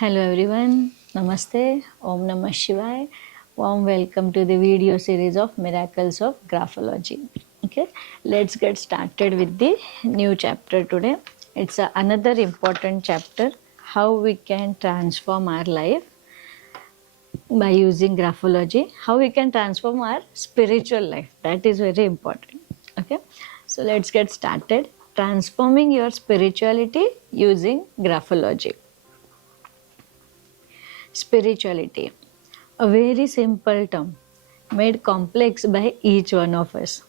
Hello everyone, Namaste, Om Namah Shivaya. Warm welcome to the video series of Miracles of Graphology. Okay, let's get started with the new chapter today. It's another important chapter, how we can transform our life by using graphology, how we can transform our spiritual life. That is very important. Okay, so let's get started. Transforming your spirituality using graphology. Spirituality, a very simple term made complex by each one of us.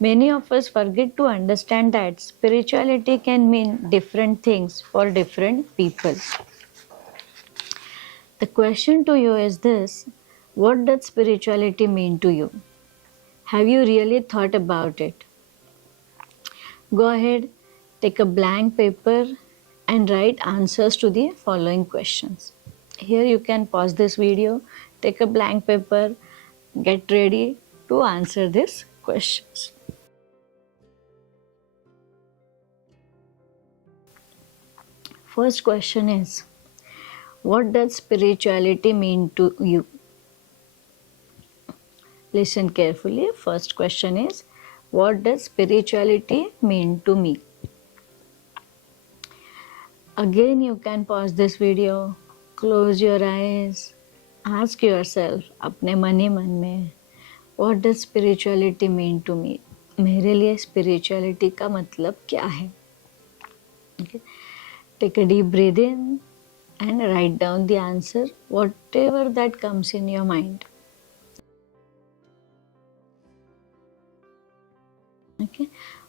Many of us forget to understand that spirituality can mean different things for different people. The question to you is this: what does spirituality mean to you? Have you really thought about it? Go ahead, take a blank paper and write answers to the following questions. Here you can pause this video, take a blank paper, get ready to answer these questions. First question is, what does spirituality mean to you? Listen carefully. First question is, what does spirituality mean to me? Again, you can pause this video, close your eyes, ask yourself अपने मन ही मन में, what does spirituality mean to me? मेरे लिए spirituality का मतलब क्या है? Okay. Take a deep breath in and write down the answer, whatever that comes in your mind. Okay.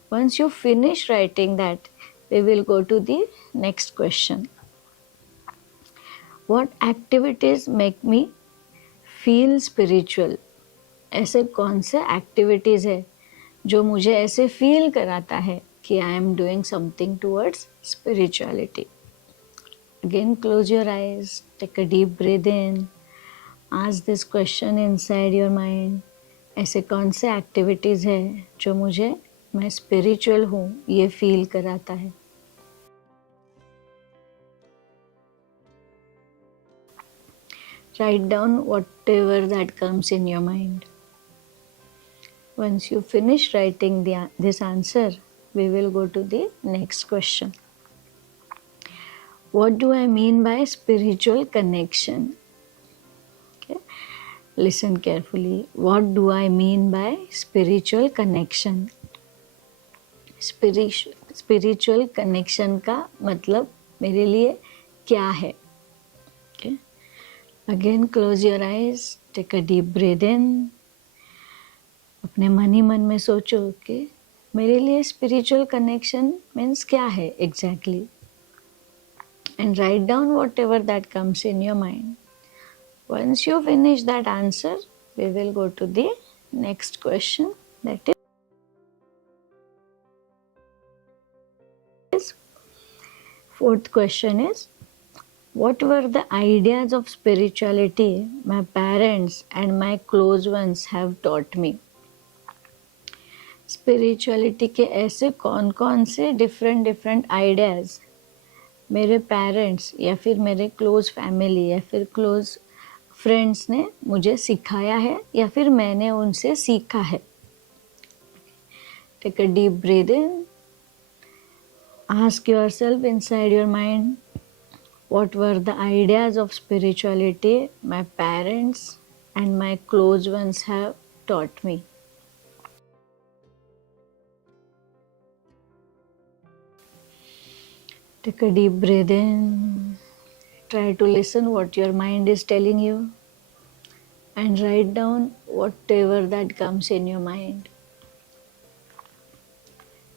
Once you finish writing that, we will go to the next question. What activities make me feel spiritual? ऐसे कौन से activities है जो मुझे ऐसे feel कराता है कि I am doing something towards spirituality? Again, close your eyes, take a deep breath in, ask this question inside your mind. ऐसे कौन से activities है जो मुझे मैं spiritual हूँ ये feel कराता है? Write down whatever that comes in your mind. Once you finish writing this answer, we will go to the next question. What do I mean by spiritual connection? Okay. Listen carefully. What do I mean by spiritual connection? Spiritual connection का मतलब मेरे लिए क्या है? Okay. Again, close your eyes, take a deep breath in. अपने मन ही मन में सोचो कि मेरे लिए spiritual connection means क्या है exactly? And write down whatever that comes in your mind. Once you finish that answer, we will go to the next question. That is, fourth question is, what were the ideas of spirituality my parents and my close ones have taught me? Spirituality के ऐसे कौन कौन से different ideas मेरे parents या फिर मेरे close family या फिर क्लोज फ्रेंड्स ने मुझे सिखाया है या फिर मैंने उनसे सीखा है? Take a deep breath in, ask yourself inside your mind, what were the ideas of spirituality my parents and my close ones have taught me? Take a deep breath in, try to listen what your mind is telling you and write down whatever that comes in your mind.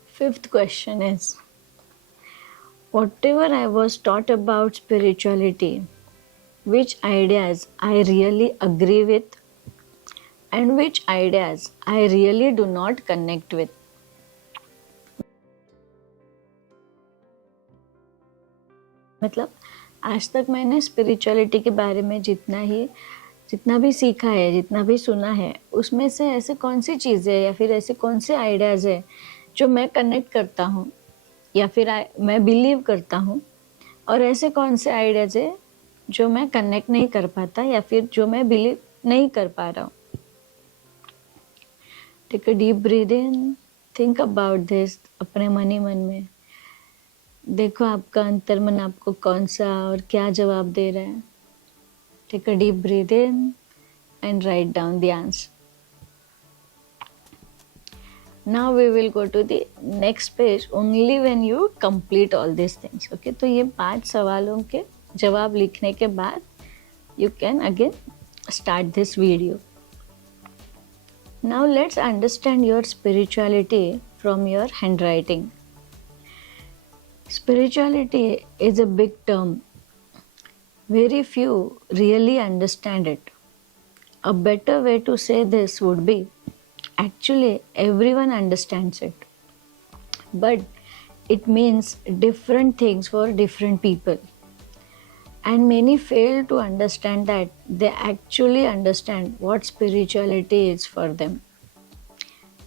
Fifth question is, whatever I was taught about spirituality, which ideas I really agree with and which ideas I really do not connect with? मतलब आज तक मैंने spirituality के बारे में जितना भी सीखा है, जितना भी सुना है, उसमें से ऐसे कौन सी चीज़ें या फिर ऐसे कौन से आइडियाज़ है जो मैं कनेक्ट करता हूँ या फिर मैं बिलीव करता हूँ, और ऐसे कौन से आइडियाज़ है जो मैं कनेक्ट नहीं कर पाता या फिर जो मैं बिलीव नहीं कर पा रहा हूँ. Take a deep breath in, think about this. अपने मन ही मन में देखो आपका अंतर्मन आपको कौन सा और क्या जवाब दे रहा है. Take a deep breath in and write down the answer. Now we will go to the next page only when you complete all these things. Okay, तो ये 5 सवालों के जवाब लिखने के बाद you can again start this video. Now let's understand your spirituality from your handwriting. Spirituality is a big term. Very few really understand it. A better way to say this would be, actually everyone understands it, but it means different things for different people, and many fail to understand that they actually understand what spirituality is for them.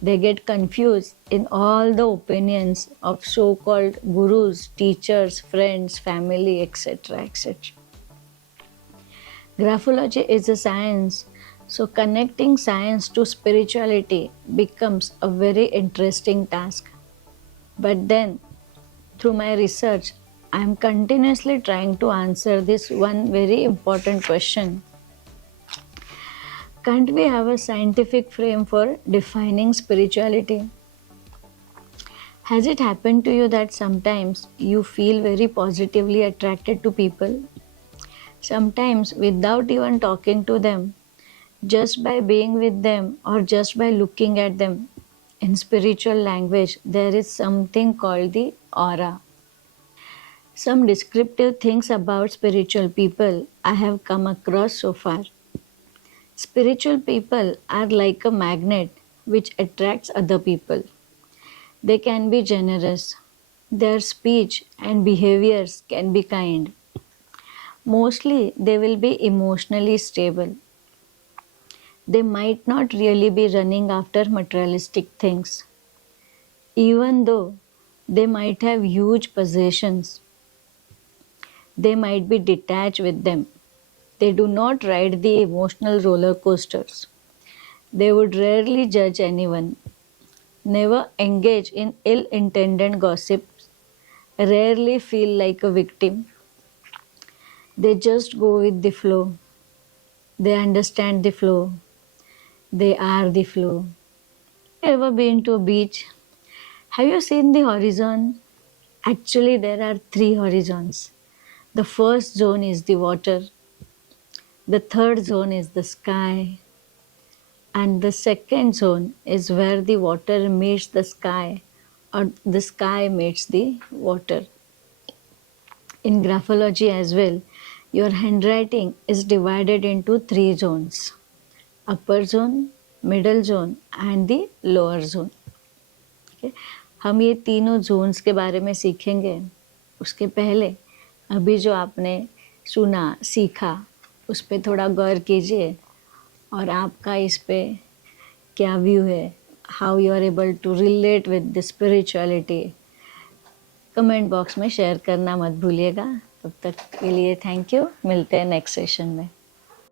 They get confused in all the opinions of so-called gurus, teachers, friends, family, etc., etc. Graphology is a science, so connecting science to spirituality becomes a very interesting task. But then, through my research, I am continuously trying to answer this one very important question. Can't we have a scientific frame for defining spirituality? Has it happened to you that sometimes you feel very positively attracted to people? Sometimes without even talking to them, just by being with them or just by looking at them. In spiritual language, there is something called the aura. Some descriptive things about spiritual people I have come across so far. Spiritual people are like a magnet which attracts other people. They can be generous. Their speech and behaviors can be kind. Mostly, they will be emotionally stable. They might not really be running after materialistic things, even though they might have huge possessions. They might be detached with them. They do not ride the emotional roller coasters. They would rarely judge anyone, never engage in ill-intended gossips, rarely feel like a victim. They just go with the flow. They understand the flow. They are the flow. Ever been to a beach? Have you seen the horizon? Actually, there are 3 horizons. The first zone is the water. The third zone is the sky. And the second zone is where the water meets the sky or the sky meets the water. In graphology as well, your handwriting is divided into 3 zones: upper zone, middle zone and the lower zone. Okay? हम ये तीनों Jones के बारे में सीखेंगे. उसके पहले अभी जो आपने सुना, सीखा, उस पर थोड़ा गौर कीजिए और आपका इस पे क्या व्यू है, how you are able to relate with the spirituality, comment box में शेयर करना मत भूलिएगा. तब तक के लिए थैंक यू. मिलते हैं नेक्स्ट सेशन में.